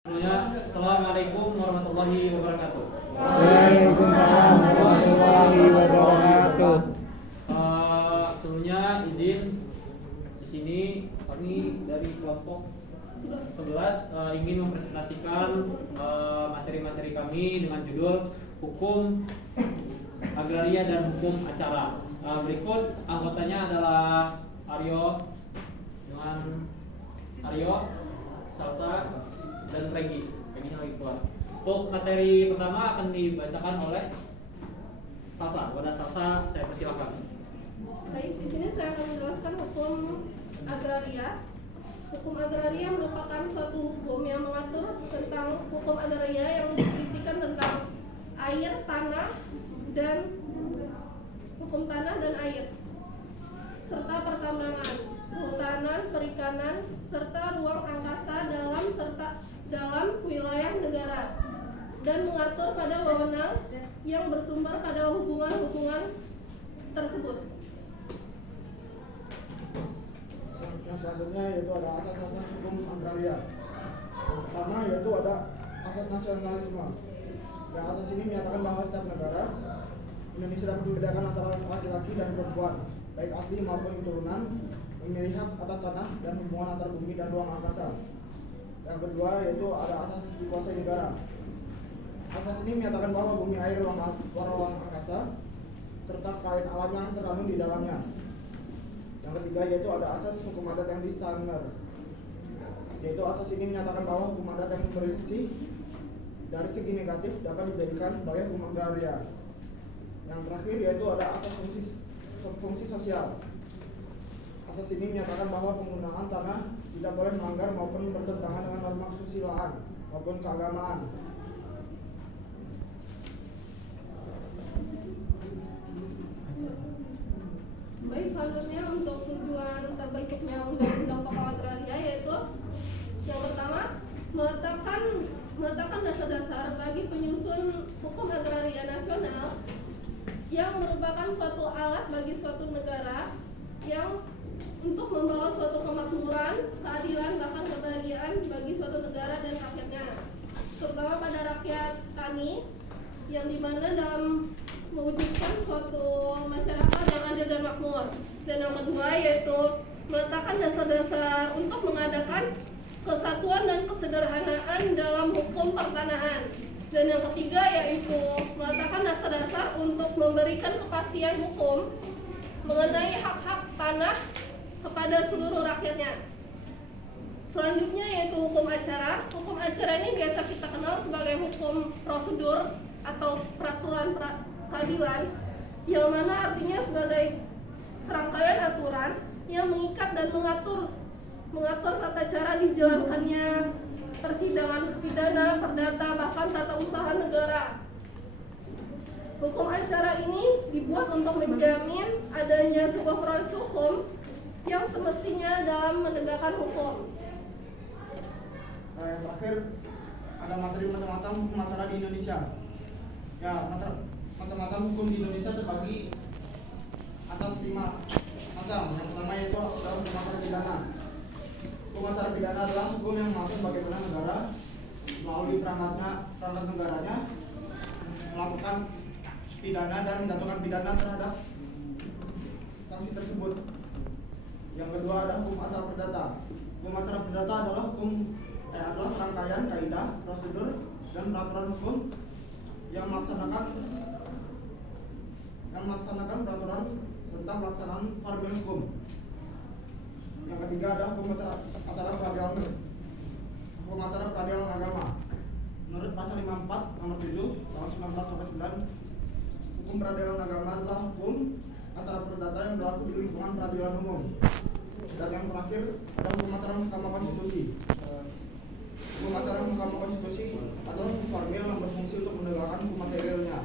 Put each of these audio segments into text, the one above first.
Assalamualaikum warahmatullahi wabarakatuh. Waalaikumsalam warahmatullahi wabarakatuh. Sebelumnya izin di sini kami dari kelompok 11 ingin mempresentasikan materi-materi kami dengan judul Hukum Agraria dan Hukum Acara. Berikut anggotanya adalah Aryo, Salsa, dan Regi. Reginya lagi keluar. Untuk materi pertama akan dibacakan oleh Salsa. Kepada Salsa saya persilakan. Baik, di sini saya akan menjelaskan hukum agraria. Hukum agraria merupakan suatu hukum yang mengatur tentang hukum agraria yang berisikan tentang air, tanah, dan hukum tanah dan air, serta pertambangan, kehutanan, perikanan, serta ruang angkasa dalam wilayah negara, dan mengatur pada wewenang yang bersumber pada hubungan-hubungan tersebut. Yang selanjutnya yaitu ada asas-asas hukum agraria. Yang pertama yaitu ada asas nasionalisme. Yang asas ini menyatakan bahwa setiap negara Indonesia dapat membedakan antara laki-laki dan perempuan, baik asli maupun keturunan, memilih hak atas tanah dan hubungan antar bumi dan ruang angkasa. Yang kedua yaitu ada asas dikuasai negara. Asas ini menyatakan bahwa bumi, air, ruang angkasa, serta kekayaan alam yang terkandung di dalamnya. Yang ketiga yaitu ada asas hukum adat yang disanggar, yaitu asas ini menyatakan bahwa hukum adat yang bersih dari segi negatif dapat dijadikan sebagai hukum agraria. Yang terakhir yaitu ada asas fungsi sosial. Asas ini menyatakan bahwa penggunaan tanah tidak boleh melanggar maupun bertentangan dengan norma kesusilaan maupun keagamaan. Baik, selanjutnya untuk tujuan terbentuknya Undang-Undang Pokok Agraria yaitu yang pertama meletakkan dasar-dasar bagi penyusun hukum agraria nasional yang merupakan suatu alat bagi suatu negara yang untuk membawa suatu kemakmuran, keadilan, bahkan kebahagiaan bagi suatu negara dan rakyatnya, terutama pada rakyat kami yang dimana dalam mewujudkan suatu masyarakat yang adil dan makmur. Dan yang kedua yaitu meletakkan dasar-dasar untuk mengadakan kesatuan dan kesederhanaan dalam hukum pertanahan. Dan yang ketiga yaitu meletakkan dasar-dasar untuk memberikan kepastian hukum mengenai hak-hak tanah kepada seluruh rakyatnya. Selanjutnya yaitu hukum acara. Hukum acara ini biasa kita kenal sebagai hukum prosedur atau peraturan peradilan, yang mana artinya sebagai serangkaian aturan yang mengikat dan mengatur tata cara dijalankannya persidangan pidana, perdata, bahkan tata usaha negara. Hukum acara ini dibuat untuk menjamin adanya sebuah proses hukum yang semestinya dalam menegakkan hukum. Nah, yang terakhir ada materi macam-macam hukum acara di Indonesia. Ya, macam-macam hukum di Indonesia terbagi atas 5 macam. Yang pertama yaitu adalah hukum acara pidana. Hukum acara pidana adalah hukum yang mengatur bagaimana negara melalui perangkat negaranya melakukan pidana dan menjatuhkan pidana terhadap sanksi tersebut. Yang kedua ada hukum acara perdata. Hukum acara perdata adalah adalah serangkaian kaidah, prosedur, dan peraturan hukum yang melaksanakan peraturan tentang pelaksanaan formil hukum. Yang ketiga ada hukum acara peradilan. Hukum acara peradilan agama. Menurut pasal 54 nomor 7 tahun 1999, hukum peradilan agama adalah hukum acara perdata yang berlaku di lingkungan peradilan umum. Dan yang terakhir ada hukum acara Mahkamah Konstitusi. Hukum acara Mahkamah Konstitusi adalah hukum formil yang berfungsi untuk menegakkan hukum materialnya,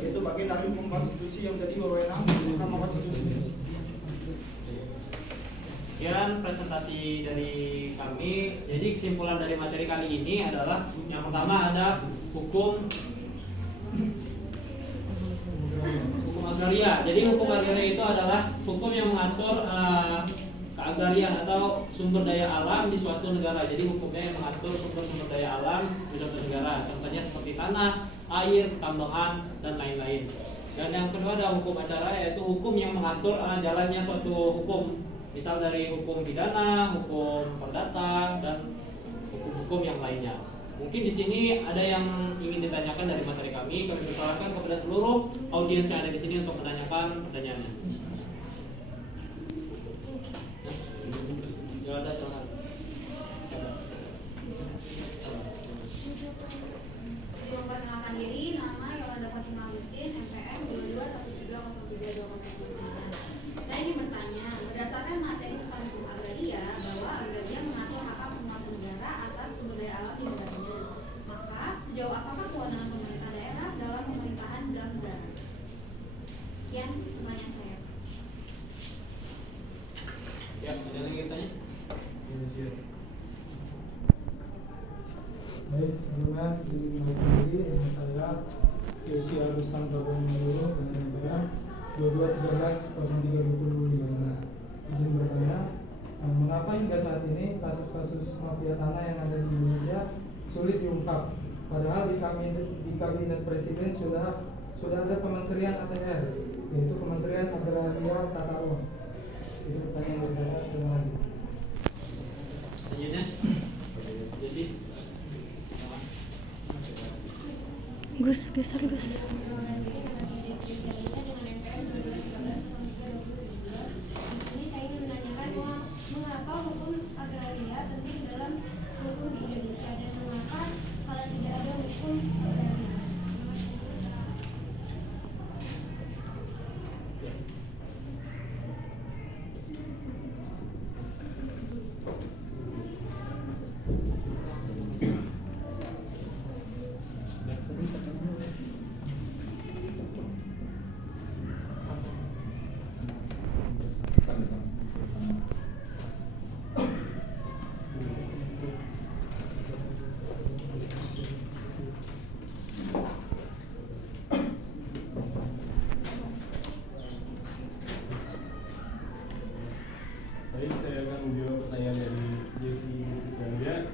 yaitu bagian dari hukum konstitusi yang menjadi wewenang Mahkamah Konstitusi. Sekian presentasi dari kami. Jadi kesimpulan dari materi kali ini adalah yang pertama ada hukum agraria. Jadi hukum agraria itu adalah hukum yang mengatur keagrarian atau sumber daya alam di suatu negara. Jadi hukumnya yang mengatur sumber-sumber daya alam di suatu negara. Contohnya seperti tanah, air, tambangan, dan lain-lain. Dan yang kedua ada hukum acara, yaitu hukum yang mengatur jalannya suatu hukum. Misal dari hukum pidana, hukum perdata, dan hukum-hukum yang lainnya. Mungkin di sini ada yang ingin ditanyakan dari materi kami. Kami persilahkan kepada seluruh audiens yang ada di sini untuk menanyakan pertanyaannya. Ya ada, silakan. Memperkenalkan diri, nama Yolanda Fatimah Agustin, MPM 2213032009. Saya ingin bertanya, berdasarkan materi tentang hukum agraria, bahwa agraria mengatur hak penguasa negara atas sumber daya alam di negaranya. Maka, sejauh apakah kewenangan pemerintah daerah dalam pemerintahan dalam negara? Sekian pertanyaan saya. Ya, ada lagi yang tanya? Baik, sebelumnya dimulai lagi nama saya Yosi Agustan Prabowo Menurut dengan NPM 2213032055. Izin bertanya, mengapa hingga saat ini kasus-kasus mafia tanah yang ada di Indonesia sulit diungkap? Padahal di kabinet presiden sudah ada kementerian ATR, yaitu Kementerian Agraria Tata Ruang. Itu pertanyaan dari saya. Terima kasih. Selanjutnya, Jesse. Gus, geser Gus. Ini saya ingin menanyakan mengapa hukum agraria penting dalam hukum di Indonesia dan mengapa kalau tidak ada hukum agraria. Baik, saya akan menjawab pertanyaan dari Jesse Ganda.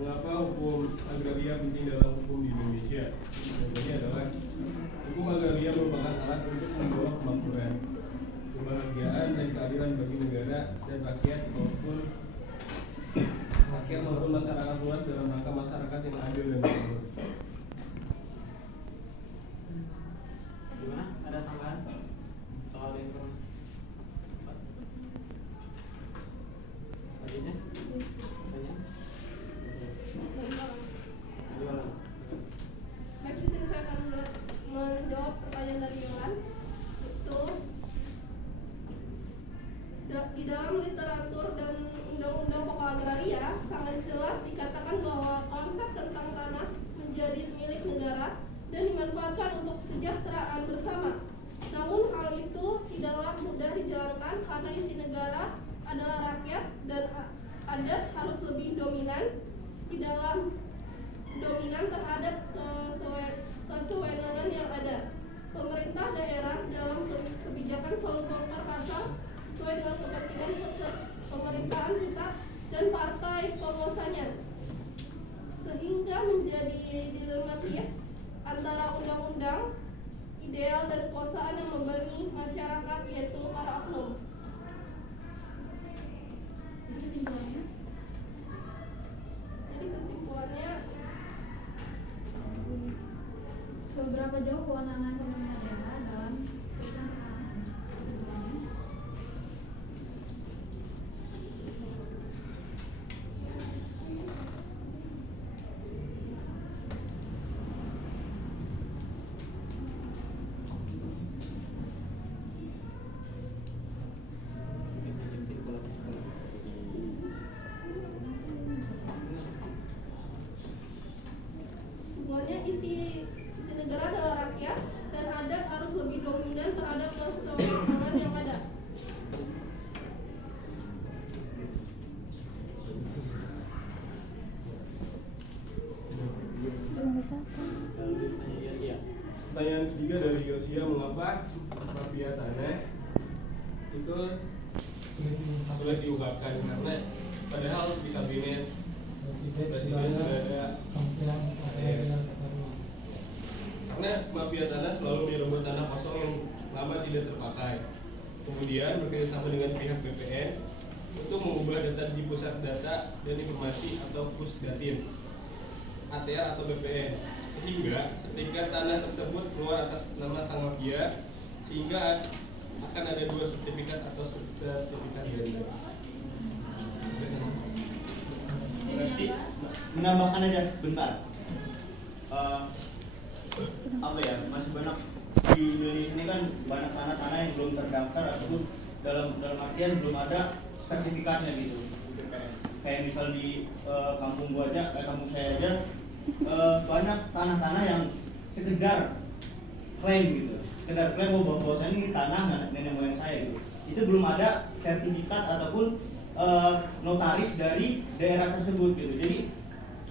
Mengapa hukum agraria penting dalam hukum di Indonesia? Jawabannya adalah hukum agraria merupakan alat untuk membawa kemakmuran, kebahagiaan dan keadilan bagi negara dan rakyat maupun masyarakat luas dalam rangka masyarakat yang adil dan makmur. Gimana? Ada sanggahan? Atau ada yang kurang? Selanjutnya, tanya. Yolan. Baik, di sini saya akan menjawab pertanyaan dari Yolan. Itu di dalam literatur dan undang-undang pokok agraria sangat jelas dikatakan bahwa konsep tentang tanah menjadi milik negara dan dimanfaatkan untuk kesejahteraan bersama. Namun hal itu tidaklah mudah dijalankan karena isi negara adalah rakyat dan adat harus lebih dominan di dalam terhadap kesewenangan yang ada. Pemerintah daerah dalam kebijakan selalu bongkar pasar sesuai dengan kepentingan pemerintahan pusat dan partai penguasanya, sehingga menjadi dilematis antara undang-undang ideal dan kekuasaan yang membagi masyarakat, yaitu para oknum. Kesimpulannya, Seberapa jauh kewenangan pemerintah daerah dalam kesimpulannya? semuanya isi negara adalah rakyat dan adat harus lebih dominan terhadap kesewenangan yang ada. Pertanyaan ketiga dari Yosia, mengapa mafia tanah itu sulit diungkapkan karena padahal di kabinet presiden sudah ada kemungkinan ada karena mafia tanah selalu menyerobot tanah kosong yang lama tidak terpakai. Kemudian bekerjasama dengan pihak BPN untuk mengubah data di pusat data dan informasi atau Pusdatin, ATR atau BPN, sehingga sertifikat tanah tersebut keluar atas nama sang mafia, sehingga akan ada 2 sertifikat atau sertifikat ganda. Berarti menambahkan aja bentar. Apa ya, masih banyak di Indonesia ini kan banyak tanah-tanah yang belum terdaftar ataupun dalam artian belum ada sertifikatnya gitu. Kayak misal di kampung gua aja, kampung saya aja banyak tanah-tanah yang sekedar klaim gitu, sekedar klaim bahwasanya ini tanah nenek moyang saya gitu. Itu belum ada sertifikat ataupun notaris dari daerah tersebut gitu. Jadi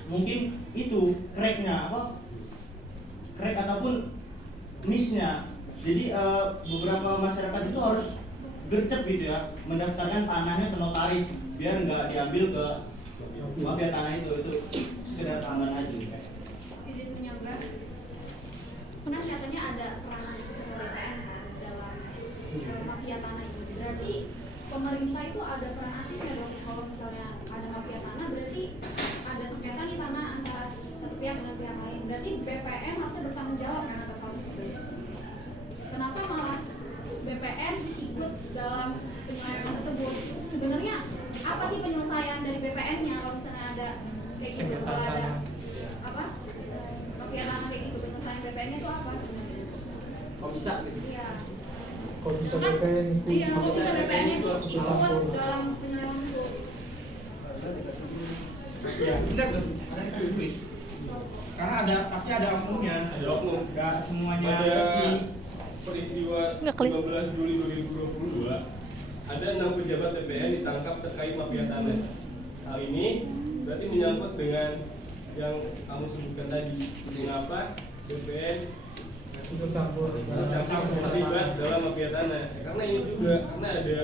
mungkin itu crack ataupun miss-nya. Jadi beberapa masyarakat itu harus gercep gitu ya, mendaftarkan tanahnya ke notaris biar nggak diambil ke mafia tanah itu sekedar tambahan aja. Izin menyanggah. Kan katanya ada peranan ketua BPN kan dalam mafia tanah itu. Berarti pemerintah itu ada peran aktifnya dong. Kalau misalnya ada mafia tanah berarti ada sengketa nih tanah antara satu pihak dengan pihak lain. Berarti BPN harusnya bertanggung jawab kan atas hal tersebut. Kenapa malah BPN ikut dalam penyelesaian tersebut? Sebenarnya apa sih penyelesaian dari BPN-nya kalau misalnya ada kayak gitu, kalau ada apa mafia tanah kayak gitu, penyelesaian BPN-nya itu apa sebenarnya? Kok bisa gitu? Iya. kok bisa Kan, BPN iya, kok bisa BPN-nya itu ikut dalam penyelesaian itu? Ya, benar tuh. Karena pasti ada oknumnya. Ada oknum. Nggak semuanya Pada bersih. Nggak peristiwa klik. 15 Juli 2022 ada 6 pejabat BPN ditangkap terkait mafia tanah. Hal ini berarti menyangkut dengan yang kamu sebutkan tadi, mengapa BPN ikut campur terlibat dalam mafia tanah. Karena ini juga karena ada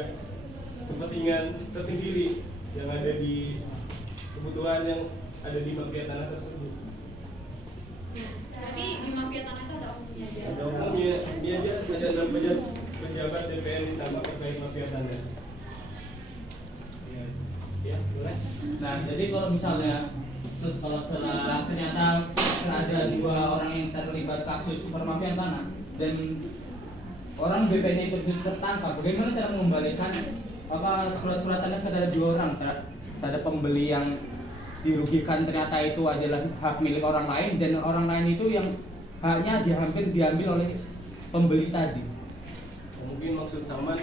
kepentingan tersendiri yang ada di kebutuhan yang ada di mafia tanah tersebut. Berarti di mafia tanah itu ada oknumnya aja. Ada umumnya, dia aja ada 6 pejabat DPR ditangkap terkait mafia tanah. Ya, boleh. Nah, jadi kalau misalnya setelah ternyata ada 2 orang yang terlibat kasus permafian tanah dan orang BPN itu tertangkap, bagaimana cara mengembalikan surat-surat tanah kepada 2 orang terhadap pembeli yang dirugikan ternyata itu adalah hak milik orang lain dan orang lain itu yang haknya diambil oleh pembeli tadi. Mungkin maksud Saman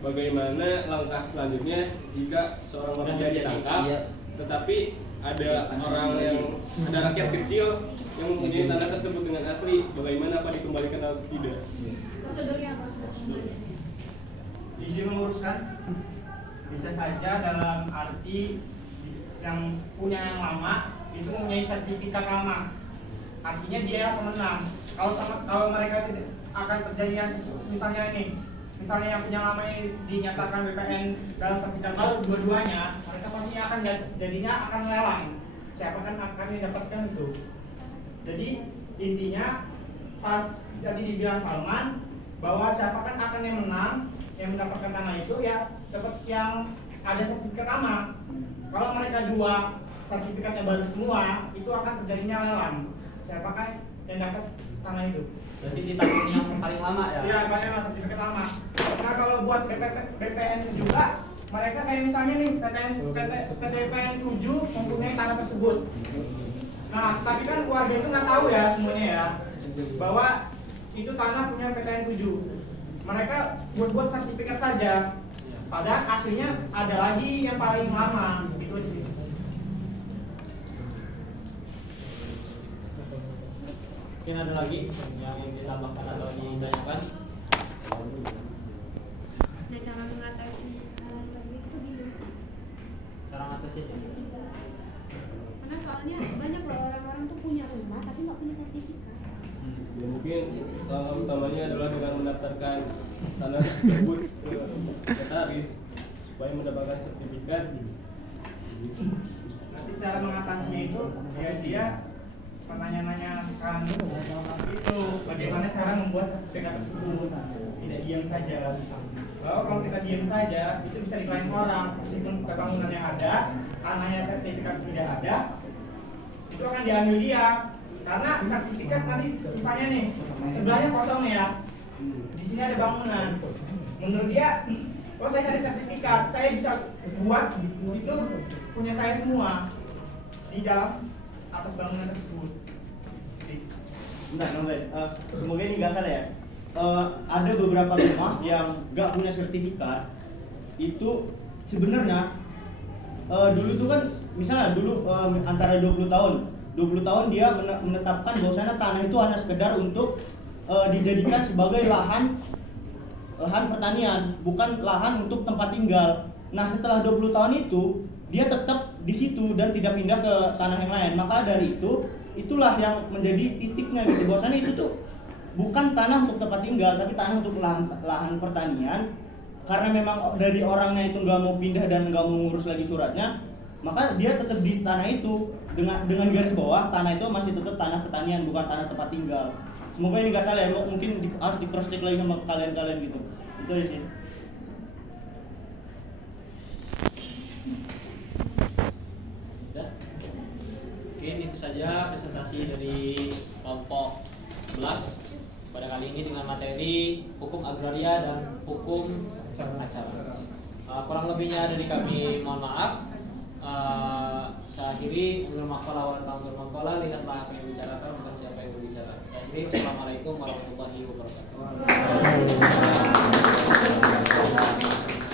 bagaimana langkah selanjutnya jika seorang mafia ditangkap, Iya. tetapi ada orang yang ada rakyat kecil yang mempunyai tanah tersebut dengan asli, bagaimana apa dikembalikan atau tidak? Prosedurnya kembaliannya. Izin menguruskan bisa saja dalam arti yang punya yang lama itu mempunyai sertifikat lama, artinya dia pemenang. Kalau mereka tidak akan terjadi misalnya yang punya lama ini dinyatakan BPN dalam sertifikat baru dua-duanya, mereka pasti akan jadinya akan lelang. Siapa kan akan mendapatkan itu. Jadi intinya pas tadi dibilang Salman bahwa siapa kan akan yang menang, yang mendapatkan tanah itu ya dapat yang ada sertifikat lama. Kalau mereka 2 sertifikatnya baru semua, itu akan terjadinya lelang. Siapa kan yang dapat tanah itu? Berarti ditangkap yang paling lama ya? Iya, banyak sertifikat lama. Nah, kalau buat BPN juga, mereka kayak misalnya nih PTPN 7 mempunyai tanah tersebut. Nah, tapi kan warga itu nggak tahu ya semuanya ya, bahwa itu tanah punya PTN 7. Mereka buat sertifikat saja. Padahal aslinya ada lagi yang paling lama gitu sih. Mungkin ada lagi yang ditambahkan atau ditanyakan? Nah, cara mengatasi hal kayak gitu gimana sih? Cara ngatasinnya? Karena soalnya banyak loh orang-orang tuh punya rumah tapi nggak punya sertifikat. Ya, mungkin utamanya adalah dengan mendaftarkan tanah tersebut ke notaris supaya mendapatkan sertifikat. Gitu. Nanti cara mengatasinya itu dia menanya-nanyakan itu bagaimana cara membuat sertifikat tersebut, tidak diam saja. Kalau kita diam saja itu bisa diklaim orang, meskipun kebangunan yang ada, tanahnya sertifikat tidak ada, itu akan diambil dia. Karena sertifikat tadi misalnya nih sebelahnya kosong nih ya, di sini ada bangunan. Menurut dia, oh saya ada sertifikat, saya bisa buat itu punya saya semua di dalam atas bangunan tersebut. Bentar, semoga ini nggak salah ya. Ada beberapa rumah yang nggak punya sertifikat. Itu sebenarnya dulu itu kan, misalnya dulu antara 20 tahun dia menetapkan bahwasanya tanah itu hanya sekedar untuk dijadikan sebagai lahan pertanian, bukan lahan untuk tempat tinggal. Nah, setelah 20 tahun itu dia tetap di situ dan tidak pindah ke tanah yang lain. Maka dari itulah yang menjadi titiknya gitu. Bahwasanya itu tuh bukan tanah untuk tempat tinggal, tapi tanah untuk lahan pertanian. Karena memang dari orangnya itu nggak mau pindah dan nggak mau ngurus lagi suratnya, maka dia tetap di tanah itu dengan garis bawah tanah itu masih tetap tanah pertanian, bukan tanah tempat tinggal. Semoga ini nggak salah ya. Mungkin harus di cross check lagi sama kalian gitu. Itu aja sih. Mungkin itu saja presentasi dari kelompok 11 pada kali ini dengan materi hukum agraria dan hukum acara. Kurang lebihnya dari kami mohon maaf. Saya akhiri, lihatlah apa yang dibicarakan, bukan siapa yang berbicara. Saya akhiri, wassalamualaikum warahmatullahi wabarakatuh.